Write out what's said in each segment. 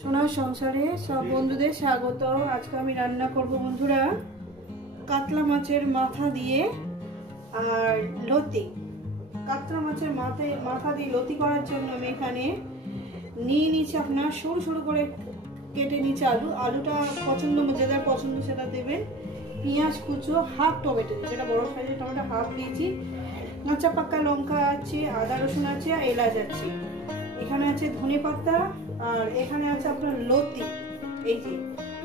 সোনার সংসারে সব বন্ধুদের স্বাগত। আজকে আমি রান্না করব বন্ধুরা কাতলা মাছের মাথা দিয়ে আর লতি। কাতলা মাছের মাথা দিয়ে লতি করার জন্য আমি এখানে নিয়ে নিচ্ছি আপনার সরু সরু করে কেটে নিচ্ছি আলুটা পছন্দ যাদের পছন্দ সেটা দেবেন। পেঁয়াজ কুচো, হাফ টমেটো, যেটা বড় সাইজের টমেটো হাফ দিয়েছি, কাঁচা পাকা লঙ্কা আছে, আদা রসুন আছে, আর এলাচ আছে। এখানে আছে ধনে পাতা, আর এখানে আছে আপনার লতি। এই যে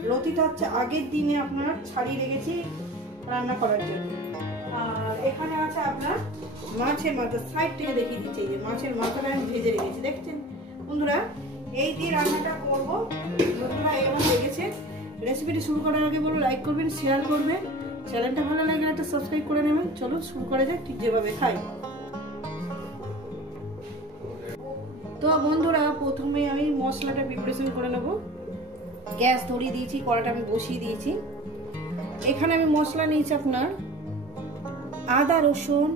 লতিটা হচ্ছে আগের দিনে আপনার ছাড়িয়ে রেখেছি রান্না করার জন্য। আর এখানে আছে আপনার মাছের মাথা, সাইড থেকে দেখিয়ে দিচ্ছি। এই যে মাছের মাথাটা আমি ভেজে রেখেছি, দেখছেন বন্ধুরা। এই দিয়ে রান্নাটা করবো বন্ধুরা। এমন লেগেছে। রেসিপিটি শুরু করার আগে বলো লাইক করবেন, শেয়ার করবেন, চ্যানেলটা ভালো লাগলে একটা সাবস্ক্রাইব করে নেবেন। চলো শুরু করা যাক ঠিক যেভাবে খাই। তো বন্ধুরা প্রথমে আমি মশলাটা প্রিপারেশন করে নেব। গ্যাস ধরিয়ে দিয়েছি, কড়াটা আমি বসিয়ে দিয়েছি। এখানে আমি মশলা নিয়েছি আপনার আদা রসুন,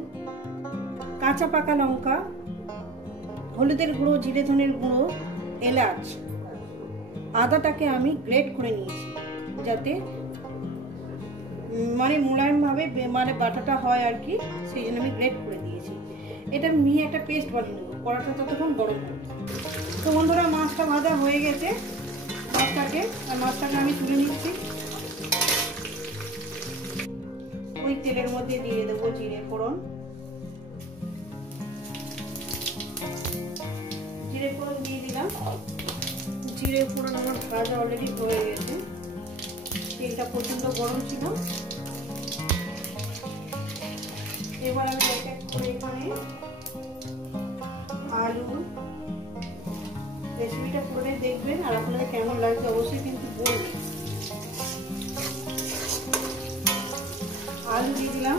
কাঁচা পাকা লঙ্কা, হলুদের গুঁড়ো, জিরে ধনের গুঁড়ো, এলাচ। আদাটাকে আমি গ্রেট করে নিয়েছি যাতে মানে মোলায়েম ভাবে মানে বাটাটা হয় আর কি, সেই জন্য আমি গ্রেট করে দিয়েছি। এটা নিয়ে একটা পেস্ট বানিয়ে নেবো, কড়াটা ততক্ষণ গরম হবে। তো বন্ধুরা মাছটা ভাজা হয়ে গেছে, মাছটাকে আমি তুলে নিচ্ছি। ওই তেলের মধ্যে দিয়ে দেবো জিরে ফোড়ন। জিরে ফোড়ন দিয়ে দিলাম। জিরে ফোড়ন আমার ভাজা অলরেডি হয়ে গেছে, তেলটা প্রচন্ড গরম ছিল। এবার আমি এক এক করে এখানে আলু, রেসিপিটা করে দেখবেন আর আপনাদের কেমন লাগছে অবশ্যই কিন্তু বলবেন। আলু দিয়ে দিলাম,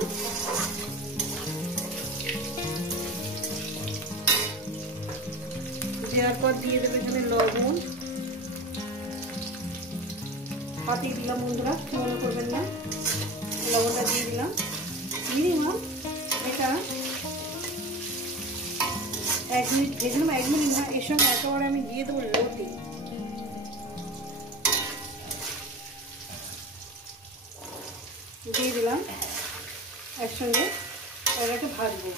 দেওয়ার পর দিয়ে দেবে এখানে লবণ। হাতে দিলাম বন্ধুরা, মনে করবেন না, লবণটা দিয়ে দিলাম। মিনিমাম এটা 1 মিনিট ভেজে নেবো। 1 মিনিট না, এর সঙ্গে একেবারে আমি দিয়ে দেবো লতি। দিয়ে দিলাম একসঙ্গে, এটাকে ভাজবো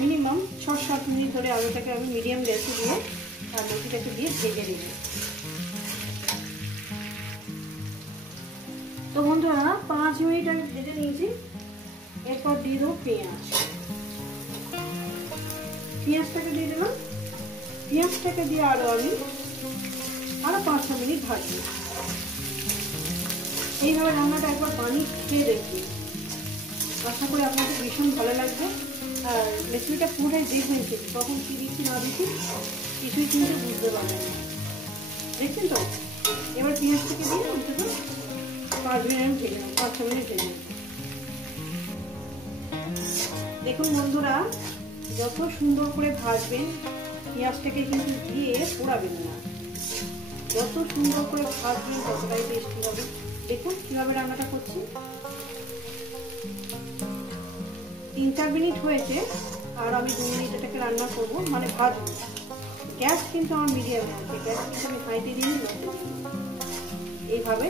মিনিমাম 6-7 মিনিট ধরে। আলুটাকে আমি মিডিয়াম গ্যাসে দিয়ে আর লতিটাকে দিয়ে ভেজে নেব। তো বন্ধুরা 5 মিনিট আমি ভেজে নিয়েছি। এরপর দিয়ে দেবো পেঁয়াজটাকে দিয়ে দিলাম। পেঁয়াজটাকে দিয়ে আরো 5-6 মিনিট ভাজবো। এইভাবে রান্নাটা একবার বানিয়ে খেয়ে দেখি, আশা করি আপনাদের ভীষণ ভালো লাগবে। আর রেসিপিটা পুরোটাই দেখবেন, কিন্তু কখন কি দিচ্ছি না দিচ্ছি কিছুই কিন্তু বুঝতে পারবেন না, দেখছেন তো। এবার পেঁয়াজটাকে দিয়ে অন্তত 5 মিনিট ভেজে নেব, 5-6 মিনিট ভেজে নেব। দেখুন বন্ধুরা, যত সুন্দর করে ভাজবেন পেঁয়াজটাকে কিন্তু দিয়ে পোড়াবেন না। যত সুন্দর করে ভাজবেন ততটাই টেস্টি হবে। দেখুন কিভাবে রান্নাটা করছি। 3-4 মিনিট হয়েছে, আর আমি 2 মিনিট এটাকে রান্না করবো, মানে ভাজবো। গ্যাস কিন্তু আমার মিডিয়ামে আছে, গ্যাস কিন্তু আমি হাইতে দিই। এইভাবে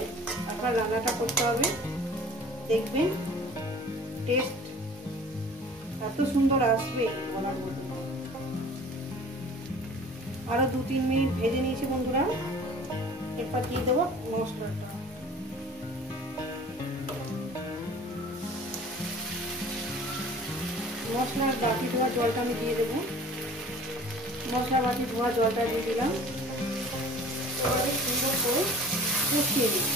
আপনার রান্নাটা করতে হবে, দেখবেন টেস্ট এত সুন্দর আসবে বলার মতো। আরো 2-3 মিনিট ভেজে নিয়েছি বন্ধুরা। এরপর দিয়ে দেবো মশলাটা। মশলার বাটি ধোয়া জলটা আমি দিয়ে দেবো। মশলা বাটি ধোয়া জলটা দিয়ে দিলাম। এবারে সুন্দর করে কষিয়ে দিই।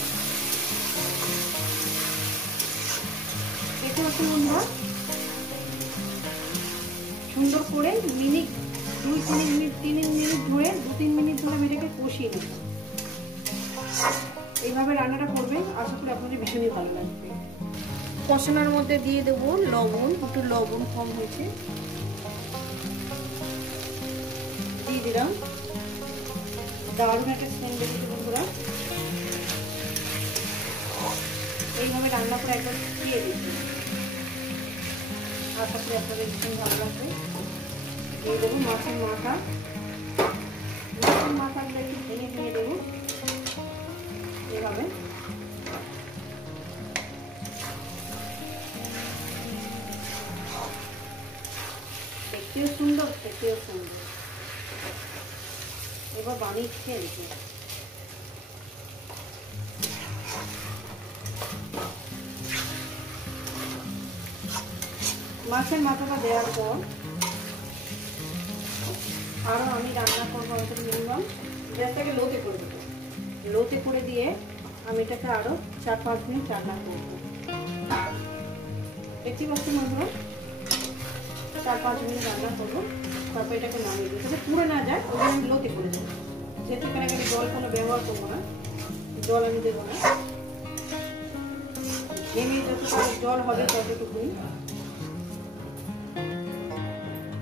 দেখতে পাচ্ছেন বন্ধুরা, সুন্দর করে মিনিট 2-3 মিনিট 3 মিনিট ধরে 2-3 মিনিট ধরে আমি এটাকে কষিয়ে নেব। এইভাবে রান্নাটা করবেন, আশা করি আপনাদের ভীষণই ভালো লাগবে। কষানোর মধ্যে দিয়ে দেবো লবণ, একটু লবণ কম হয়েছে, দিয়ে দিলাম। দারুণ একটা স্মেল বেরিয়েছে বন্ধুরা। এইভাবে রান্না করে একবার দিয়ে দিচ্ছি, আশা করি আপনাদের ভীষণ ভালো লাগবে। দিয়ে দেবো মাছের মাথা। মাথাগুলো একটু ভেঙে ভেঙে দেবো এভাবে। দেখতেও সুন্দর, খেতেও সুন্দর। এবার বানিয়ে খেয়ে দেখি। মাছের মাথাটা দেওয়ার পর আরও আমি রান্না করবো আমাদের মিনিমাম গ্যাসটাকে লোতে করে দেবো। লোতে করে দিয়ে আমি এটাকে আরও 4-5 মিনিট রান্না করবো। দেখতে পাচ্ছি বন্ধুরা, 4-5 মিনিট রান্না করবো, তারপর এটাকে নামিয়ে দেবো। যাতে পুড়ে না যায় ওই আমি লোতে করে দেবো। যেহেতু এখানে আমি জল কোনো ব্যবহার করবো না, জল আমি দেবো না। ঘেমে যতটা জল হবে ততটুকুই।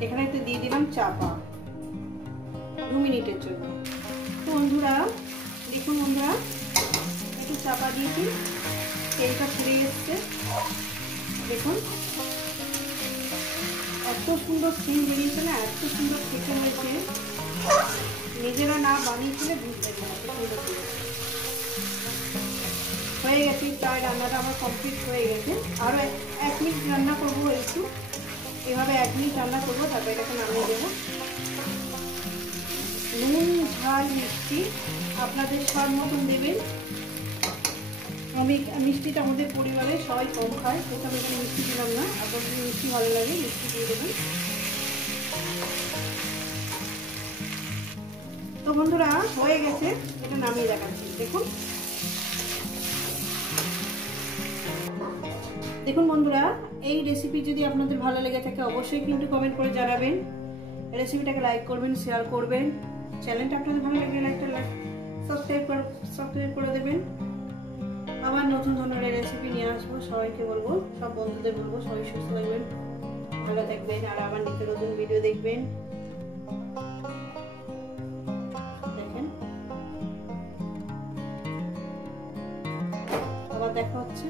এখানে একটু দিয়ে দিলাম চাপা 2 মিনিটের জন্য। তো বন্ধুরা দেখুন, বন্ধুরা একটু চাপা দিয়েছি, তেলটা ফুটে এসছে। দেখুন এত সুন্দর সিন বেরিয়েছে না, এত সুন্দর খেতে হয়েছে, নিজেরা না বানিয়েছিলে বুঝবেন না। এত সুন্দর হয়ে গেছে প্রায়, রান্নাটা আমার কমপ্লিট হয়ে গেছে। আরও 1 মিনিট রান্না করবো, একটু এভাবে 1 মিনিট রান্না করবো, তারপর এটাকে নামিয়ে দেবো। নুন ঝাল মিষ্টি আপনাদের স্বাদ মতন দেবেন। আমি মিষ্টিটা আমাদের পরিবারে সবাই কম খায়, সেখানে এখানে মিষ্টি দিলাম না। আপনাদের যদি মিষ্টি ভালো লাগে মিষ্টি দিয়ে দেবেন। তো বন্ধুরা হয়ে গেছে, এটা নামিয়ে দেখাচ্ছি। দেখুন দেখুন বন্ধুরা, এই রেসিপি যদি আপনাদের ভালো লেগে থাকে অবশ্যই কিন্তু কমেন্ট করে জানাবেন। রেসিপিটাকে লাইক করবেন, শেয়ার করবেন। চ্যানেলটা আপনাদের ভালো লাগলে সাবস্ক্রাইব করে দেবেন। আবার নতুন ধরনের রেসিপি নিয়ে আসবো। সবাইকে বলবো, সব বন্ধুদের বলবো, সবাই সুস্থ থাকবেন, ভালো থাকবেন, আর আবার নিত্য নতুন ভিডিও দেখবেন। দেখেন আবার দেখা হচ্ছে।